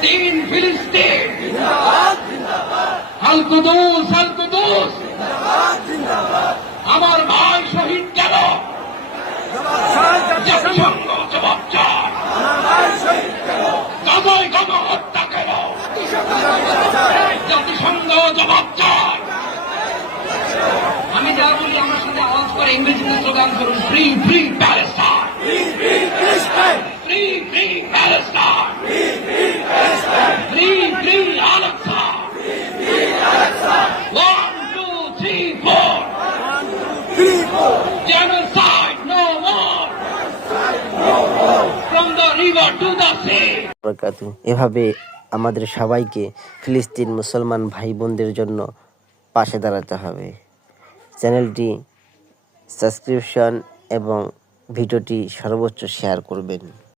ফিলিস্তিন ফিলিস্তিন আল কুদুস আল কুদুস আমার ভাই শহীদ গেল, জাতিসংঘ জবাব চায়। গাজায় গণ হত্যা কেন, জাতিসংঘ জবাব চায়। আমি যা বলি আমার সাথে আওয়াজ করে ইংরেজিতে স্লোগান করুন, free free Palestine, free free Palestine, free free Al Aqsa. 1 2 3 4 genocide no more from the river to the sea। এভাবে আমাদের সবাইকে ফিলিস্তিন মুসলমান ভাই বোনদের জন্য পাশে দাঁড়াতে হবে। চ্যানেলটি সাবস্ক্রিপশন এবং ভিডিওটি সর্বোচ্চ শেয়ার করবেন।